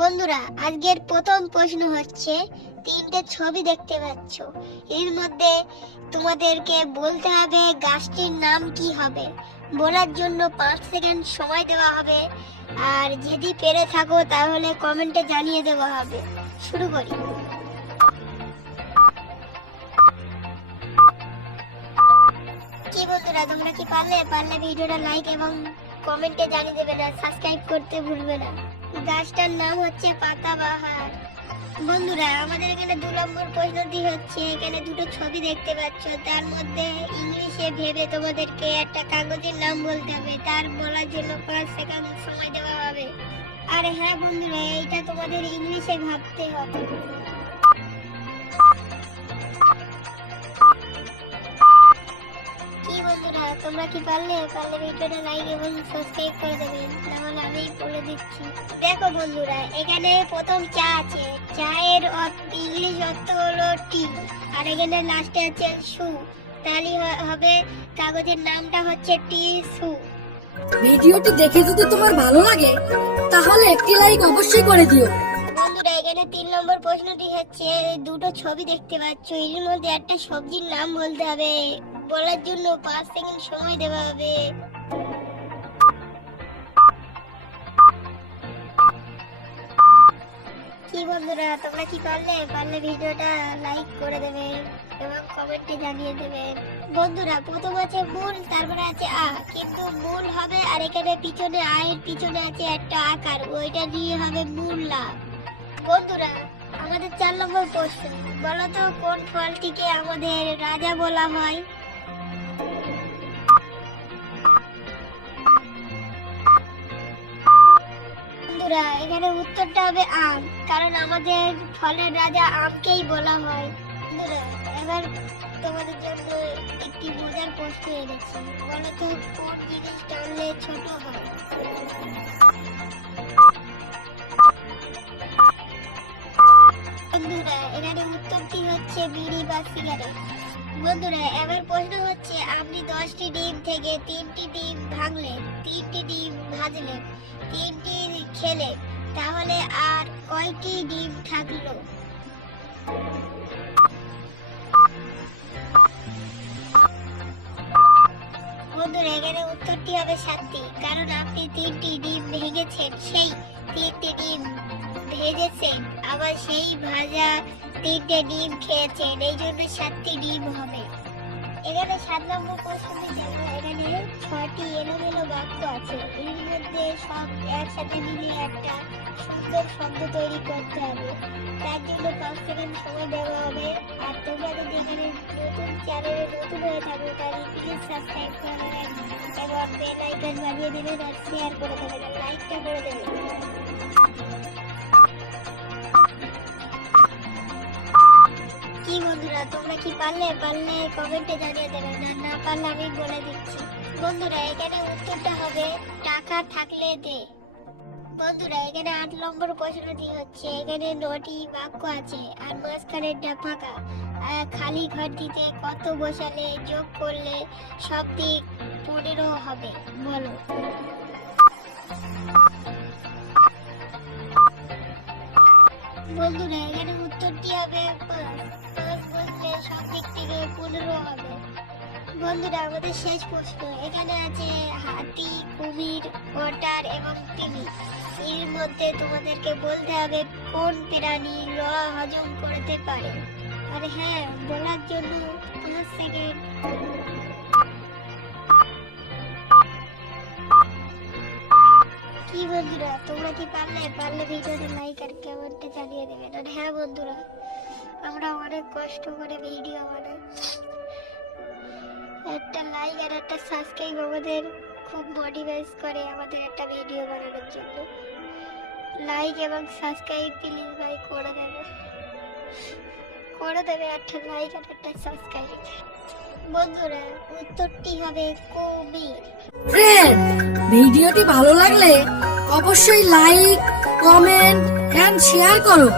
বন্ধুরা, আজকের প্রথম প্রশ্ন হচ্ছে, তিনটে ছবি দেখতে পাচ্ছ, এর মধ্যে তোমাদেরকে বলতে হবে গাছটির নাম কি হবে। বলার জন্য 5 সেকেন্ড সময় দেওয়া হবে, আর যদি পেরে থাকো তাহলে কমেন্টে জানিয়ে দেওয়া হবে। শুরু করি। কি বন্ধুরা, তোমরা কি পারলে ভিডিওটা লাইক এবং কমেন্টে জানিয়ে দেবে না, সাবস্ক্রাইব করতে ভুলবে না। গাছটার নাম হচ্ছে পাতাবাহার। বন্ধুরা, আমাদের এখানে 2 নম্বর প্রশ্নটি হচ্ছে, এখানে দুটো ছবি দেখতে পাচ্ছ, তার মধ্যে ইংলিশে ভেবে তোমাদেরকে একটা কাগজের নাম বলতে হবে, তার বলার জন্য 5 সেকেন্ড সময় দেওয়া হবে। আর হ্যাঁ বন্ধুরা, এইটা তোমাদের ইংলিশে ভাবতে হবে। কি বন্ধুরা, তোমরা কি পারলে ভিডিওটা লাইক এবং সাবস্ক্রাইব করে দেবেন, তাহলে আমি বলে দিচ্ছি। দেখো বন্ধুরা, এখানে প্রথম চা আছে, চায়ের ইংলিশ অর্থ হলো টি, আর এখানে লাস্টে আছে সু, তাহলে হবে কাগজের নামটা হচ্ছে টিস্যু। ভিডিওটি দেখে যদি তোমার ভালো লাগে তাহলে একটি লাইক অবশ্যই করে দিও। বন্ধুরা, এখানে 3 নম্বর প্রশ্নটি হচ্ছে, দুটো ছবি দেখতে পাচ্ছ, এর মধ্যে একটা সবজির নাম বলতে হবে, বলার জন্য 5 সেকেন্ড সময় দেওয়া হবে। কি বন্ধুরা, তোমরা কি পারলে ভিডিওটা লাইক করে দেবে এবং কমেন্টে জানিয়ে দেবে। বন্ধুরা, প্রথম আছে মূল, তারপরে আছে আ, কিন্তু মূল হবে, আর এখানে পিছনে আয়ের পিছনে আছে একটা আকার, ওইটা দিয়ে হবে মূলা। বন্ধুরা, আমাদের 4 নম্বর প্রশ্ন, বলো তো কোন ফলটিকে আমাদের রাজা বলা হয়। বন্ধুরা, এখানে উত্তরটা হবে আম, কারণ আমাদের ফলের রাজা আমকেই বলা হয়। বন্ধুরা, এবার তোমাদের জন্য একটি মজার প্রশ্ন এনেছি, বলো তো কোন জিনিস টানলে ছোট হয়। বন্ধুরা, এখানে উত্তরটি হচ্ছে বিড়ি বা সিগারেট। বন্ধুরা, এবার প্রশ্ন হচ্ছে, আপনি 10টি ডিম থেকে 3টি ডিম ভাঙলেন, 3টি ডিম ভাজলেন, 3টি খেলেন, তাহলে আর কয়টি ডিম থাকলো। বন্ধুরা, এখানে উত্তরটি হবে 7টি, কারণ আপনি 3টি ডিম ভেঙেছেন, সেই 3টি ডিম ভেজেছেন, আবার সেই ভাজা 3টে ডিম খেয়েছেন, এই জন্য 7টি ডিম হবে। এখানে 7 নম্বর প্রশ্নটি দেখো, এখানে 6টি এলোমেলো বাক্য আছে, এর মধ্যে সব একসাথে মিলে একটা সুন্দর শব্দ তৈরি করতে হবে, তার জন্য 5 সেকেন্ড সময় দেওয়া হবে। আর তোমরা যদি এখানে নতুন চ্যানেলে নতুন হয়ে থাকো তাহলে প্লিজ সাবস্ক্রাইব করে দেবেন এবং বেল আইকন বাজিয়ে দেবেন, আর শেয়ার করে দেবেন, আর লাইকটা করে দেবেন। কি বন্ধুরা, তোমরা কি পারলে কমেন্টে জানিয়ে দেবেন, আর না পারলে আমি বলে দিচ্ছি। বন্ধুরা, এখানে উত্তরটা হবে টাকা থাকলে দে। বন্ধুরা, এখানে 8 নম্বর প্রশ্নটি হচ্ছে, এখানে 9টি বাক্য আছে, আর মাঝখানেরটা ফাঁকা, খালি ঘরটিতে কত বসালে যোগ করলে সব দিক 15 হবে, বলো। বন্ধুরা, এখানে উত্তরটি হবে 5 বসলে সব দিক থেকে 15 হবে। বন্ধুরা, আমাদের শেষ প্রশ্ন, এখানে আছে হাতি, কুমির, ওটার এবং তিমি, এর মধ্যে তোমাদেরকে বলতে হবে কোন প্রাণী ল হজম করতে পারে। আর হ্যাঁ, বলার জন্য 5 সেকেন্ড। কি বন্ধুরা, তোমরা কি পারলে ভিডিওটা লাইক আর কমেন্টে জানিয়ে দেবেন। আর হ্যাঁ বন্ধুরা, আমরা অনেক কষ্ট করে ভিডিও বানাই, একটা লাইক আর একটা সাবস্ক্রাইব আমাদের খুব মোটিভেট করে আমাদের একটা ভিডিও বানানোর জন্য। লাইক এবং সাবস্ক্রাইব প্লিজ ভাই করে দেবে একটা লাইক আর একটা সাবস্ক্রাইব। বন্ধুরা, উত্তরটি হবে কুমির। ফ্রেন্ড, ভিডিওটি ভালো লাগলে অবশ্যই লাইক, কমেন্ট এন্ড শেয়ার করো।